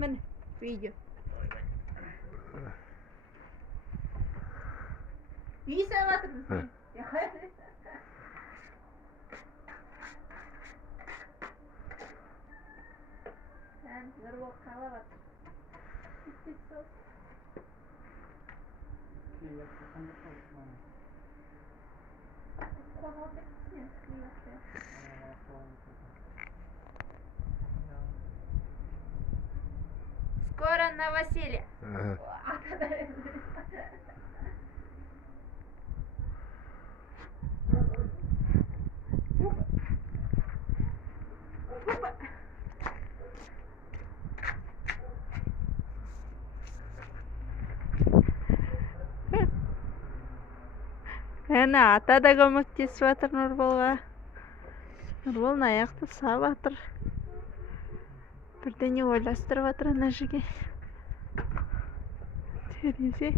Міне, видео. Үй сағатырмыз. Нұрбол қалап атыр. Скоро новоселье. Әне ата да көмектесіп жатыр Нұрболға. Нұрбол аяқты сап жатыр. Бірдеңе ойластырып жатыр ана жерге. Терезе.